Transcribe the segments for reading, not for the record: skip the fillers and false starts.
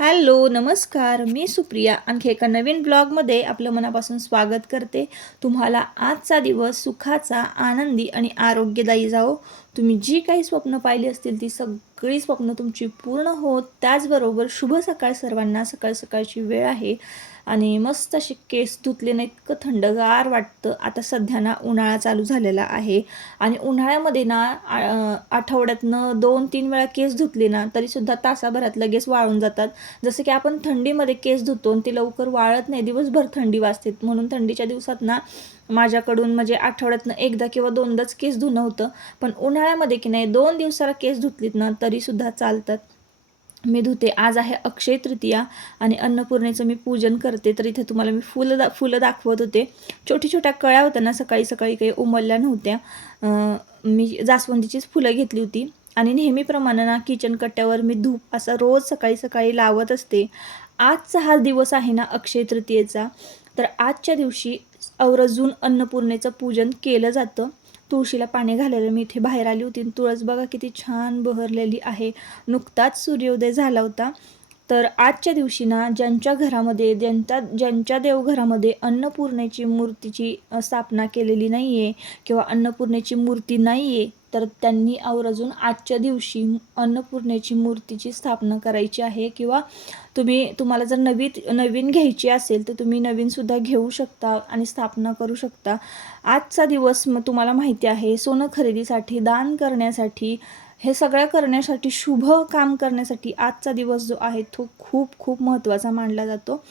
Hello नमस्कार, मी सुप्रिया आणखी एका नवीन ब्लॉगमध्ये आपलं मनापासून स्वागत करते. तुम्हाला आजचा दिवस सुखाचा, आनंदी आणि आरोग्यदायी जावो. तुम्ही जी काही स्वप्न पाहिली असतील ती सगळी स्वप्न तुमची पूर्ण होत. त्याचबरोबर शुभ सकाळ सर्वांना. सकाळ सकाळची वेळ आहे आणि मस्त असे केस धुतले ना इतकं थंडगार वाटतं. आता सध्या ना उन्हाळा चालू झालेला आहे आणि उन्हाळ्यामध्ये ना आठवड्यातनं 2-3 वेळा केस धुतले ना तरीसुद्धा तासाभरात लगेच वाळून जातात. जसं की आपण थंडीमध्ये केस धुतो आणि ते लवकर वाळत नाही, दिवसभर थंडी वाजते. म्हणून थंडीच्या दिवसात ना माझ्याकडून म्हणजे आठवड्यातनं एकदा किंवा दोनदाच केस धुणं होतं. पण उन्हाळ्यामध्ये की नाही 2 दिवसाला केस धुतलीत ना तरीसुद्धा चालतात. मी धुते. आज आहे अक्षय तृतीया आणि अन्नपूर्णेचं मी पूजन करते. तर इथे तुम्हाला मी फुलं दाखवत होते. छोट्या कळ्या होत्या ना, सकाळी सकाळी काही उमलल्या नव्हत्या. मी जास्वंदीचीच फुलं घेतली होती आणि नेहमीप्रमाणे ना किचन कट्ट्यावर मी धूप असं रोज सकाळी सकाळी लावत असते. आजचा हा दिवस आहे ना अक्षय तृतीयेचा. तर आजच्या दिवशी आवर्जून अन्नपूर्णेचं पूजन केलं जातं. तुळशीला पाणी घालायला मी इथे बाहेर आली होती. तुळस बघा किती छान बहरलेली आहे. नुकताच सूर्योदय झाला होता. तर आजच्या दिवशी ना ज्यांच्या घरामध्ये ज्यांच्या देवघरामध्ये अन्नपूर्णेची मूर्तीची स्थापना केलेली नाही आहे किंवा अन्नपूर्णेची मूर्ती नाही आहे, तर त्यांनी आवर्जून आजच्या दिवशी अन्नपूर्णेची मूर्तीची स्थापना करायची आहे. किंवा तुम्हाला जर नवीन घ्यायची असेल तर तुम्ही नवीनसुद्धा घेऊ शकता आणि स्थापना करू शकता. आजचा दिवस मग तुम्हाला माहिती आहे सोनं खरेदीसाठी, दान करण्यासाठी, हे सगळं करण्यासाठी, शुभ काम करण्यासाठी आजचा दिवस जो आहे तो खूप खूप महत्त्वाचा मानला जातो.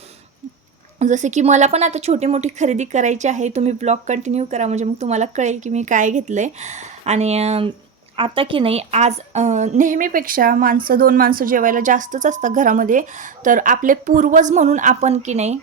जसं की मला पण आता छोटी मोठी खरेदी करायची आहे. तुम्ही ब्लॉग कंटिन्यू करा म्हणजे मग तुम्हाला कळेल की मी काय घेतलं आहे. आणि आता की नाही आज नेहमीपेक्षा 2 माणसं जेवायला जास्तच असतात घरामध्ये. तर आपले पूर्वज म्हणून आपण की नाही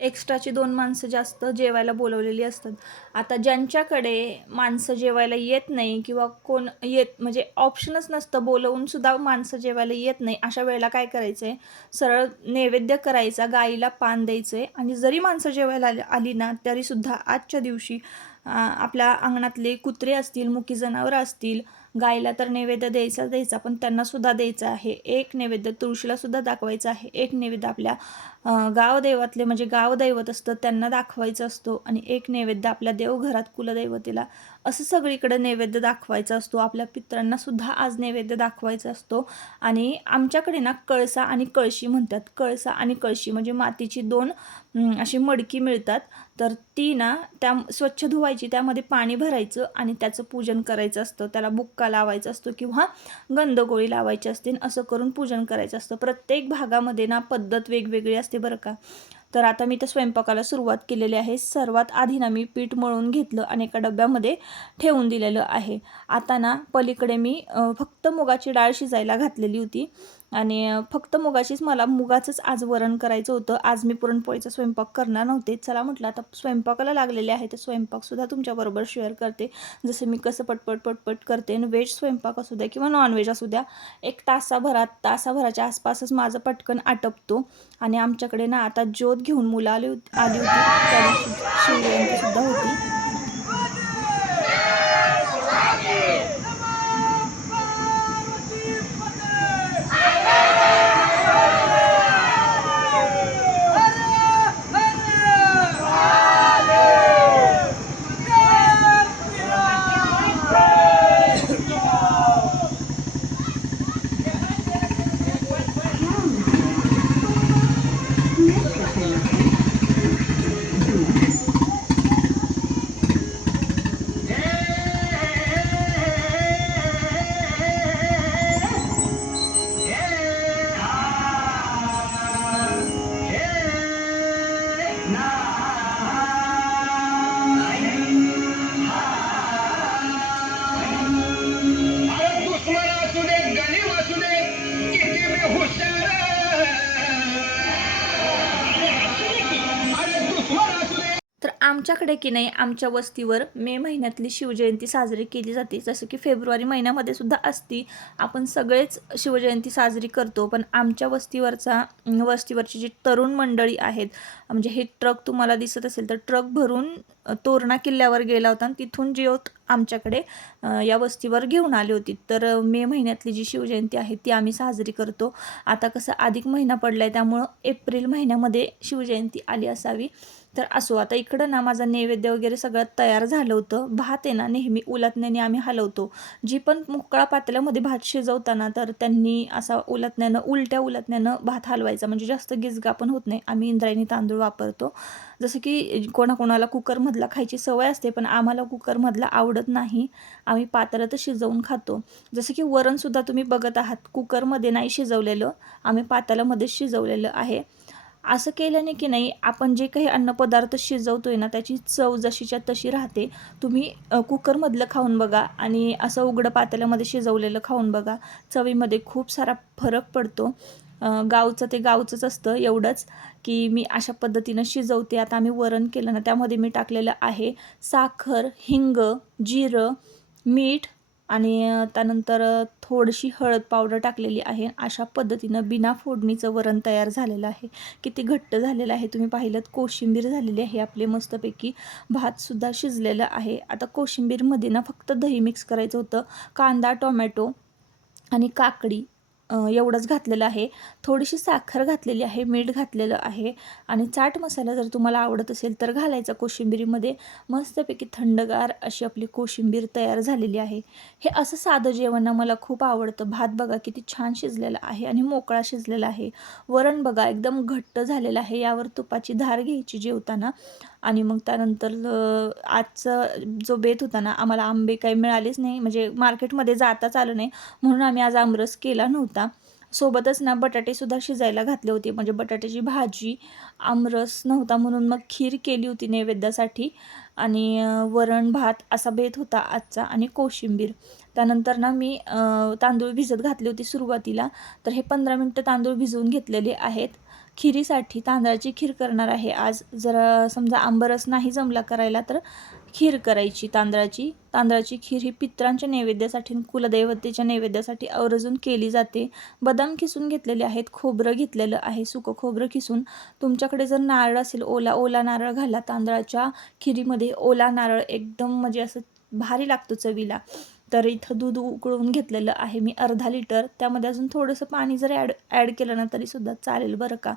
एक्स्ट्राची 2 माणसं जास्त जेवायला बोलवलेली असतात. आता ज्यांच्याकडे माणसं जेवायला येत नाही किंवा कोण म्हणजे ऑप्शनच नसतं, बोलवूनसुद्धा माणसं जेवायला येत नाही, अशा वेळेला काय करायचं आहे, सरळ नैवेद्य करायचा, गाईला पान द्यायचं आहे. आणि जरी माणसं जेवायला आली ना तरीसुद्धा आजच्या दिवशी आपल्या अंगणातले कुत्रे असतील, मुकी जनावरं असतील, गाईला तर नैवेद्य द्यायचा पण त्यांनासुद्धा द्यायचा आहे. एक नैवेद्य तुळशीलासुद्धा दाखवायचा आहे. एक नैवेद्य आपल्या गावदेवातले म्हणजे गावदैवत असतं त्यांना दाखवायचं असतो आणि एक नैवेद्य आपल्या देवघरात कुलदैवतेला, असं सगळीकडे नैवेद्य दाखवायचा असतो. आपल्या पितरांनासुद्धा आज नैवेद्य दाखवायचा असतो. आणि आमच्याकडे ना कळसा आणि कळशी म्हणतात. कळसा आणि कळशी म्हणजे मातीची 2 अशी मडकी मिळतात. तर ती ना स्वच्छ धुवायची, त्यामध्ये पाणी भरायचं आणि त्याचं पूजन करायचं असतं. त्याला बुक्का लावायचा असतो किंवा गंधगोळी लावायची असते. असं करून पूजन करायचं असतं. प्रत्येक भागामध्ये ना पद्धत वेगवेगळी असते बरं का. तर आता मी त्या स्वयंपाकाला सुरुवात केलेली आहे. सर्वात आधी ना मी पीठ मळून घेतलं आणि एका डब्यामध्ये ठेवून दिलेलं आहे. आता ना पलीकडे मी फक्त मुगाची डाळ शिजायला घातलेली होती आणि फक्त मला मुगाचंच आज वरण करायचं होतं. आज मी पुरणपोळीचा स्वयंपाक करणार नव्हते. चला म्हटलं आता स्वयंपाकाला लागलेले आहे तर स्वयंपाकसुद्धा तुमच्याबरोबर शेअर करते. जसं मी कसं पटपट करते. आणि व्हेज स्वयंपाक असू द्या किंवा नॉनव्हेज असू द्या, एक तासाभराच्या आसपासच माझं पटकन आटपतो. आणि आमच्याकडे ना आता ज्योत घेऊन मुलं आली होती. त्या दिवशी शिवजयंतीसुद्धा होती. आमच्याकडे की नाही, आमच्या वस्तीवर मे महिन्यातली शिवजयंती साजरी केली जाते. जसं की फेब्रुवारी महिन्यामध्ये सुद्धा असती. आपण सगळेच शिवजयंती साजरी करतो. पण आमच्या वस्तीवरची जी तरुण मंडळी आहेत, म्हणजे हे ट्रक तुम्हाला दिसत असेल तर ट्रक भरून तोरणा किल्ल्यावर गेला होता आणि तिथून ज्योत आमच्याकडे या वस्तीवर घेऊन आली होती. तर मे महिन्यातली जी शिवजयंती आहे ती आम्ही साजरी करतो. आता कसं अधिक महिना पडला आहे, त्यामुळं एप्रिल महिन्यामध्ये शिवजयंती आली असावी. तर असो, आता इकडं ना माझा नैवेद्य वगैरे सगळं तयार झालं होतं. भात आहे ना नेहमी उलथण्याने आम्ही हलवतो. जी पण मोकळा पातेल्यामध्ये भात शिजवताना तर त्यांनी असा उलट्या उलटण्यानं भात हलवायचा, म्हणजे जास्त गिजगा पण होत नाही. आम्ही इंद्रायणी तांदूळ वापरतो. जसं की कोणाकोणाला कुकरमधला खायची सवय असते, पण आम्हाला कुकरमधला आवडत नाही. आम्ही पातेल्यातच शिजवून खातो. जसं की वरणसुद्धा तुम्ही बघत आहात, कुकरमध्ये नाही शिजवलेलं, आम्ही पातेल्यामध्ये शिजवलेलं आहे. असं केल्याने की नाही, आपण जे काही अन्नपदार्थ शिजवतोय ना त्याची चव जशीच्या तशी राहते. तुम्ही कुकरमधलं खाऊन बघा आणि असं उघडं पातेल्यामध्ये शिजवलेलं खाऊन बघा, चवीमध्ये खूप सारा फरक पडतो. गावचं ते गावचंच असतं. एवढंच की मी अशा पद्धतीनं शिजवते. आता आम्ही वरण केलं ना, त्यामध्ये मी टाकलेलं आहे साखर, हिंग, जिरं, मीठ आणि त्यानंतर थोडीशी हळद पावडर टाकलेली आहे. अशा पद्धतीनं बिना फोडणीचं वरण तयार झालेलं आहे. किती घट्ट झालेलं आहे तुम्ही पाहिलंत. कोशिंबीर झालेली आहे आपली मस्तपैकी. भातसुद्धा शिजलेलं आहे. आता कोशिंबीरमध्ये ना फक्त दही मिक्स करायचं होतं. कांदा, टोमॅटो आणि काकडी एवढंच घातलेलं आहे. थोडीशी साखर घातलेली आहे, मीठ घातलेलं आहे आणि चाट मसाला जर तुम्हाला आवडत असेल तर घालायचा कोशिंबिरीमध्ये. मस्तपैकी थंडगार अशी आपली कोशिंबीर तयार झालेली आहे. हे असं साधं जेवण ना मला खूप आवडतं. भात बघा किती छान शिजलेला आहे आणि मोकळा शिजलेला आहे. वरण बघा एकदम घट्ट झालेलं आहे. यावर तुपाची धार घ्यायची जेवताना. आणि मग त्यानंतर आजचा जो बेत होता ना, आम्हाला आंबे काही मिळालेच नाही, म्हणजे मार्केटमध्ये जाताच आलं नाही, म्हणून आम्ही आज आमरस केला नव्हता. सोबतच ना बटाटेसुद्धा शिजायला घातले होते, म्हणजे बटाट्याची भाजी, आमरस नव्हता म्हणून मग खीर केली होती नैवेद्यासाठी. आणि वरण भात असा बेत होता आजचा आणि कोशिंबीर. त्यानंतर ना मी तांदूळ भिजत घातले होते सुरुवातीला. तर हे 15 मिनटं तांदूळ भिजवून घेतलेले आहेत. खिरीसाठी तांदळाची खीर करणार आहे आज. जर समजा आंबरस नाही जमला करायला तर खीर करायची तांदळाची खीर ही पितरांच्या नैवेद्यासाठी, कुलदैवतेच्या नैवेद्यासाठी आवर्जून केली जाते. बदाम किसून घेतलेले आहेत, खोबरं घेतलेलं आहे, सुकं खोबरं किसून. तुमच्याकडे जर नारळ असेल, ओला नारळ घाला तांदळाच्या खिरीमध्ये. ओला नारळ एकदम म्हणजे असं भारी लागतो चवीला. तर इथं दूध उकळून घेतलेलं आहे मी अर्धा लिटर. त्यामध्ये अजून थोडंसं पाणी जर ॲड केलं ना तरीसुद्धा चालेल बरं का.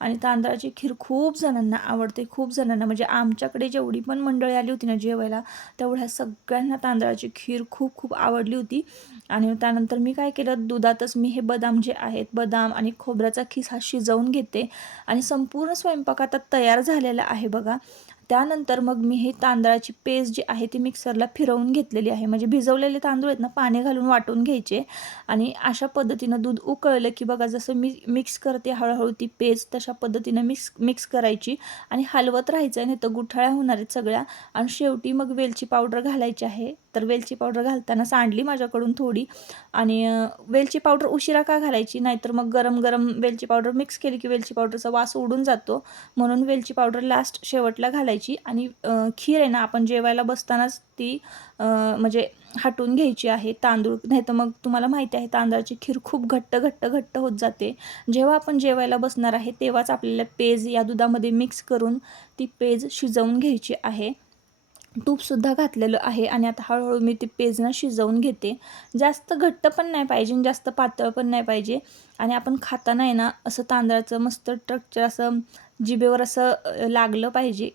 आणि तांदळाची खीर खूप जणांना आवडते, खूप जणांना, म्हणजे आमच्याकडे जेवढी पण मंडळी आली होती ना जेवायला, तेवढ्या सगळ्यांना तांदळाची खीर खूप खूप आवडली होती. आणि त्यानंतर मी काय केलं, दुधातच मी हे बदाम जे आहेत, बदाम आणि खोबऱ्याचा खीस हा शिजवून घेते. आणि संपूर्ण स्वयंपाक आता तयार झालेला आहे बघा. त्यानंतर मग मी हे तांदळाची पेस्ट जी आहे ती मिक्सरला फिरवून घेतलेली आहे. म्हणजे भिजवलेले तांदूळ आहेत ना, पाणी घालून वाटून घ्यायचे. आणि अशा पद्धतीनं दूध उकळलं की बघा, जसं मी मिक्स करते हळूहळू ती पेस्ट, तशा पद्धतीनं मिक्स करायची आणि हलवत राहायचं, नाही तर गुठळ्या होणार आहेत सगळ्या. आणि शेवटी मग वेलची पावडर घालायची आहे. तर वेलची पावडर घालताना सांडली माझ्याकडून थोडी. आणि वेलची पावडर उशिरा का घालायची, नाहीतर मग गरम गरम वेलची पावडर मिक्स केली की वेलची पावडरचा वास उडून जातो, म्हणून वेलची पावडर लास्ट शेवटला घालायची. आणि खीर आहे ना, आपण जेवायला बसतानाच ती म्हणजे हटून घ्यायची आहे तांदूळ, नाही तर मग तुम्हाला माहिती आहे तांदळाची खीर खूप घट्ट होत जाते. जेव्हा आपण जेवायला बसणार आहे तेव्हाच आपल्याला पेज या दुधामध्ये मिक्स करून ती पेज शिजवून घ्यायची आहे. तूपसुद्धा घातलेलं आहे आणि आता हळूहळू मी ती पेजना शिजवून घेते. जास्त घट्ट पण नाही पाहिजे आणि जास्त पातळ पण नाही पाहिजे. आणि आपण खाताना आहे ना, असं तांदळाचं मस्त स्ट्रक्चर असं जिभेवर असं लागलं पाहिजे.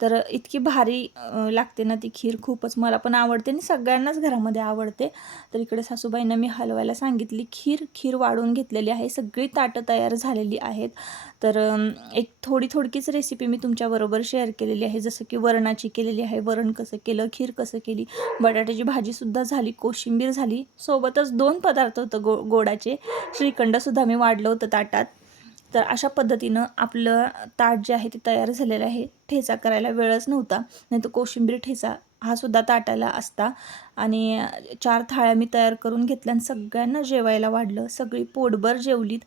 तर इतकी भारी लागते ना ती खीर. खूपच मला पण आवडते आणि सगळ्यांनाच घरामध्ये आवडते. तर इकडे सासूबाईंना मी हलवायला सांगितली. खीर वाढून घेतलेली आहे. सगळी ताटं तयार झालेली आहेत. तर एक थोडकीच रेसिपी मी तुमच्याबरोबर शेअर केलेली आहे. जसं की वरणाची केलेली आहे, वरण कसं केलं, खीर कसं केली, बटाट्याची भाजीसुद्धा झाली, कोशिंबीर झाली, सोबतच 2 पदार्थ होतं गोडाचे. श्रीखंडसुद्धा मी वाढलं होतं ताटात. तर अशा पद्धतीनं आपलं ताट जे आहे ते तयार झालेलं आहे. ठेचा करायला वेळच नव्हता, नाही तर कोशिंबीर ठेचा हा सुद्धा ताटाला असता. आणि 4 थाळ्या मी तयार करून घेतल्या आणि सगळ्यांना जेवायला वाढलं. सगळी पोटभर जेवलीत.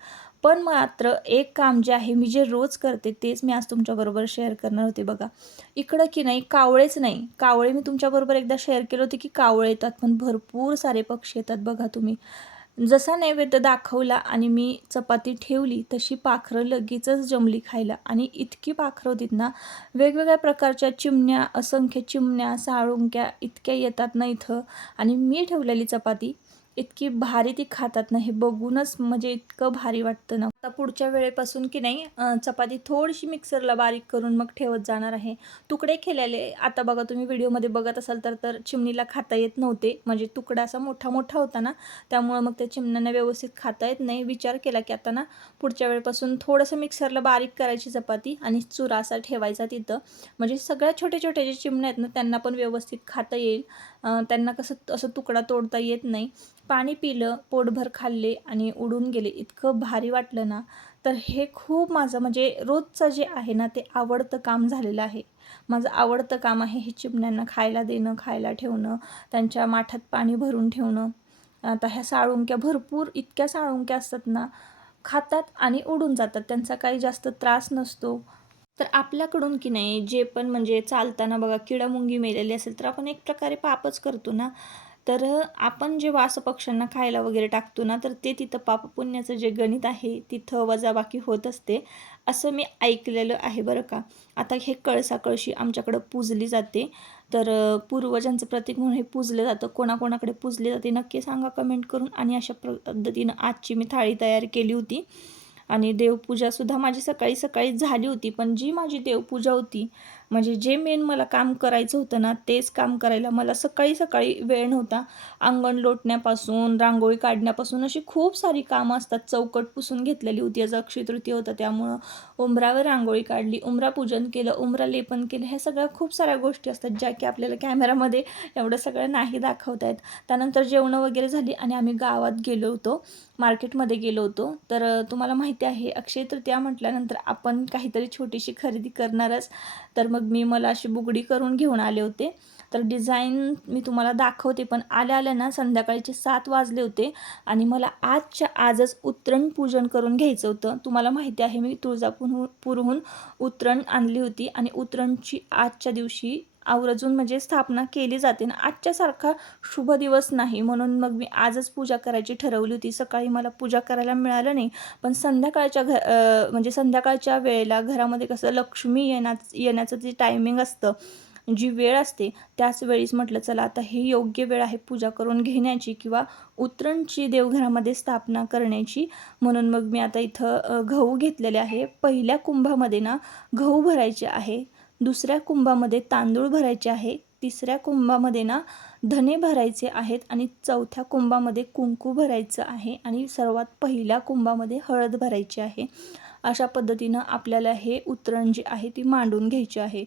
पण मात्र एक काम जे आहे मी जे रोज करते तेच मी आज तुमच्याबरोबर शेअर करणार होते. बघा इकडं की नाही कावळेच नाही, कावळे मी तुमच्याबरोबर एकदा शेअर केले होते की कावळे येतात, पण भरपूर सारे पक्षी येतात. बघा तुम्ही, जसा नैवेद्य दाखवला आणि मी चपाती ठेवली तशी पाखरं लगेचच जमली खायला. आणि इतकी पाखरं होतीत ना, वेगवेगळ्या प्रकारच्या चिमण्या, असंख्य चिमण्या, साळुंक्या इतक्या येतात ना इथं. आणि मी ठेवलेली चपाती इतकी भारी ती खातात ना, हे बघूनच म्हणजे इतकं भारी वाटतं ना. आता पुढच्या वेळेपासून की नाही चपाती थोडीशी मिक्सरला बारीक करून मग ठेवत जाणार आहे. तुकडे केलेले आता बघा तुम्ही व्हिडिओमध्ये बघत असाल तर चिमणीला खाता येत नव्हते, म्हणजे तुकडा असा मोठा मोठा होता ना, त्यामुळं मग त्या चिमण्यांना व्यवस्थित खाता येत नाही. विचार केला की आता ना पुढच्या वेळेपासून थोडंसं मिक्सरला बारीक करायची चपाती आणि चुरा असा ठेवायचा तिथं, म्हणजे सगळ्या छोटे छोटे जे चिमण्या आहेत ना त्यांना पण व्यवस्थित खाता येईल. त्यांना कसं असं तुकडा तोडता येत नाही. पाणी पिलं, पोटभर खाल्ले आणि उडून गेले. इतकं भारी वाटलं ना. तर हे खूप माझं म्हणजे रोजचं जे आहे ना ते आवडतं काम झालेलं आहे. माझं आवडतं काम आहे हे चिमण्यांना खायला देणं, खायला ठेवणं, त्यांच्या माठात पाणी भरून ठेवणं. आता ह्या साळुंक्या भरपूर इतक्या साळुंक्या असतात ना, खातात आणि उडून जातात. त्यांचा काही जास्त त्रास नसतो. तर आपल्याकडून की नाही जे पण म्हणजे चालताना बघा किडामुंगी मेलेली असेल तर आपण एक प्रकारे पापच करतो ना. तर आपण जेव्हा असं पक्ष्यांना खायला वगैरे टाकतो ना, तर ते तिथं पापपुण्याचं जे गणित आहे तिथं वजाबाकी होत असते, असं मी ऐकलेलं आहे बरं का. आता हे कळसा कळशी आमच्याकडं पूजली जाते. तर पूर्वजांचं प्रतीक म्हणून हे पूजलं जातं. कोणाकोणाकडे पूजले जाते नक्की सांगा कमेंट करून. आणि अशा पद्धतीनं आजची मी थाळी तयार केली होती. आणि देवपूजासुद्धा माझी सकाळी सकाळी झाली होती. पण जी माझी देवपूजा होती, म्हणजे जे मेन मला काम करायचं होतं ना, तेच काम करायला मला सकाळी सकाळी वेळ नव्हता. अंगण लोटण्यापासून, रांगोळी काढण्यापासून अशी खूप सारी कामं असतात. चौकट पुसून घेतलेली होती, आज अक्षय तृतीया होतं त्यामुळं. उंबरावर रांगोळी काढली, उंबरा पूजन केलं, उंबरा लेपन केलं. ह्या सगळ्या खूप साऱ्या गोष्टी असतात ज्या की आपल्याला कॅमेरामध्ये एवढं सगळं नाही दाखवता येत. त्यानंतर जेवणं वगैरे झाली आणि आम्ही गावात गेलो होतो, मार्केटमध्ये गेलो होतो. तर तुम्हाला माहिती आहे अक्षय तृतीया म्हटल्यानंतर आपण काहीतरी छोटीशी खरेदी करणारच. तर मग मला अशी बुगडी करून घेऊन आले होते. तर डिझाईन मी तुम्हाला दाखवते, पण आल्या आल्या ना संध्याकाळचे 7 वाजले होते आणि मला आजच्या आजच उतरण पूजन करून घ्यायचं होतं. तुम्हाला माहिती आहे मी तुळजापूरहून उतरण आणली होती आणि उतरणची आजच्या दिवशी आवर्जून म्हणजे स्थापना केली जाते ना. आजच्यासारखा शुभ दिवस नाही, म्हणून मग मी आजच पूजा करायची ठरवली होती. सकाळी मला पूजा करायला मिळालं नाही, पण संध्याकाळच्या म्हणजे संध्याकाळच्या वेळेला घरामध्ये कसं लक्ष्मी येण्याचं जे टायमिंग असतं, जी वेळ असते, त्याच वेळीच म्हटलं चला आता ही योग्य वेळ आहे पूजा करून घेण्याची किंवा उतरणची देवघरामध्ये स्थापना करण्याची. म्हणून मग मी आता इथं गहू घेतलेले आहे. पहिल्या कुंभामध्ये ना गहू भरायचे आहे, दुसऱ्या कुंभामध्ये तांदूळ भरायचे आहे, तिसऱ्या कुंभामध्ये ना धने भरायचे आहेत आणि चौथ्या कुंभामध्ये कुंकू भरायचं आहे आणि सर्वात पहिल्या कुंभामध्ये हळद भरायची आहे. अशा पद्धतीनं आपल्याला हे उतरण जे आहे ती मांडून घ्यायची आहे.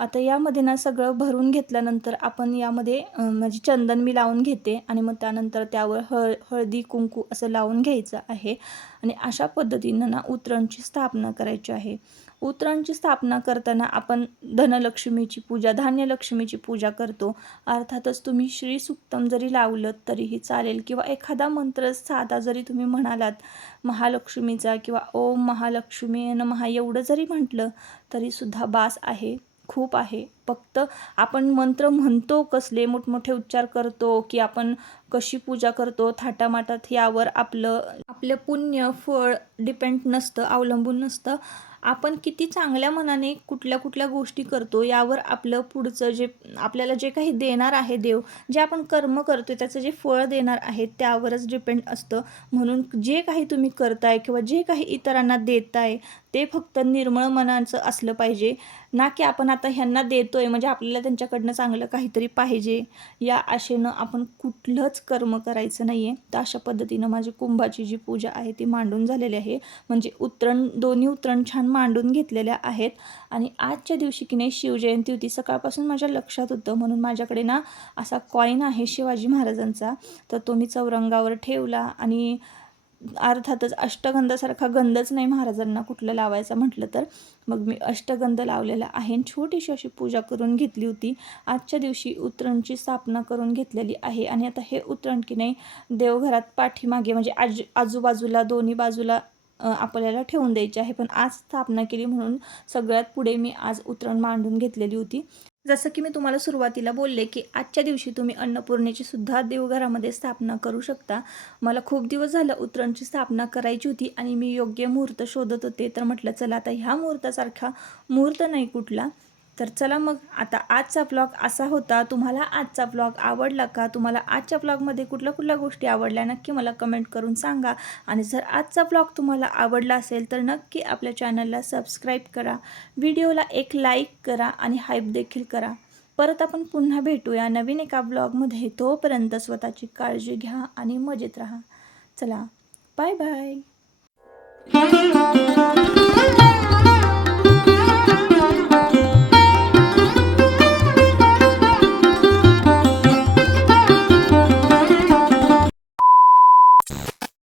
आता यामध्ये ना सगळं भरून घेतल्यानंतर आपण यामध्ये म्हणजे चंदन मी लावून घेते आणि मग त्यानंतर त्यावर हळदी कुंकू असं लावून घ्यायचं आहे. आणि अशा पद्धतीनं ना उतरणची स्थापना करायची आहे. उतरणची स्थापना करताना आपण धनलक्ष्मीची पूजा, धान्यलक्ष्मीची पूजा करतो. अर्थातच तुम्ही श्री सुक्तम जरी लावलं तरीही चालेल किंवा एखादा मंत्र साधा जरी तुम्ही म्हणालात महालक्ष्मीचा किंवा ओम महालक्ष्मी नमः एवढं जरी म्हटलं तरीसुद्धा बास आहे, खूप आहे. फक्त आपण मंत्र म्हणतो कसले मोठमोठे उच्चार करतो की आपण कशी पूजा करतो थाटामाटात, यावर आपलं पुण्य फळ डिपेंड नसतं, अवलंबून नसतं. आपण किती चांगल्या मनाने कुठल्या कुठल्या गोष्टी करतो यावर आपलं पुढचं जे आपल्याला जे काही देणार आहे देव, जे आपण कर्म करतोय त्याचं जे फळ देणार आहे त्यावरच डिपेंड असतं. म्हणून जे काही तुम्ही करताय किंवा जे काही इतरांना देताय ते फक्त निर्मळ मनाचं असलं पाहिजे, ना की आपण आता ह्यांना देतोय म्हणजे आपल्याला त्यांच्याकडनं चांगलं काहीतरी पाहिजे या आशेनं आपण कुठलंच कर्म करायचं नाही आहे. तर अशा पद्धतीनं माझी कुंभाची जी पूजा आहे ती मांडून झालेली आहे. म्हणजे दोन्ही उतरण छान मांडून घेतलेल्या आहेत. आणि आजच्या दिवशी की नाही शिवजयंती होती, सकाळपासून माझ्या लक्षात होतं, म्हणून माझ्याकडे ना असा कॉईन आहे शिवाजी महाराजांचा, तर तो मी चौरंगावर ठेवला. आणि अर्थातच अष्टगंधासारखा गंधच नाही महाराजांना कुठलं लावायचा म्हटलं तर, मग मी अष्टगंध लावलेला आहे. छोटीशी अशी पूजा करून घेतली होती. आजच्या दिवशी उतरणची स्थापना करून घेतलेली आहे. आणि आता हे उतरण की नाही देवघरात पाठीमागे म्हणजे आजूबाजूला दोन्ही बाजूला आपल्याला ठेवून द्यायची आहे. पण आज स्थापना केली म्हणून सगळ्यात पुढे मी आज उतरण मांडून घेतलेली होती. जसं की मी तुम्हाला सुरुवातीला बोलले की आजच्या दिवशी तुम्ही अन्नपूर्णेची सुद्धा देवघरामध्ये स्थापना करू शकता. मला खूप दिवस झालं उतरणची स्थापना करायची होती आणि मी योग्य मुहूर्त शोधत होते. तर म्हटलं चला आता ह्या मुहूर्तासारखा मुहूर्त नाही कुठला. तर चला मग आता आजचा व्लॉग असा होता. तुम्हाला आजचा व्लॉग आवडला का? तुम्हाला आजच्या व्लॉगमध्ये कुठल्या गोष्टी आवडल्या नक्की मला कमेंट करून सांगा. आणि जर आजचा व्लॉग तुम्हाला आवडला असेल तर नक्की आपल्या चॅनलला सबस्क्राईब करा, व्हिडिओला एक लाईक करा आणि हाईप देखील करा. परत आपण पुन्हा भेटूया नवीन एका व्लॉगमध्ये. तोपर्यंत स्वतःची काळजी घ्या आणि मजेत राहा. चला, बाय बाय.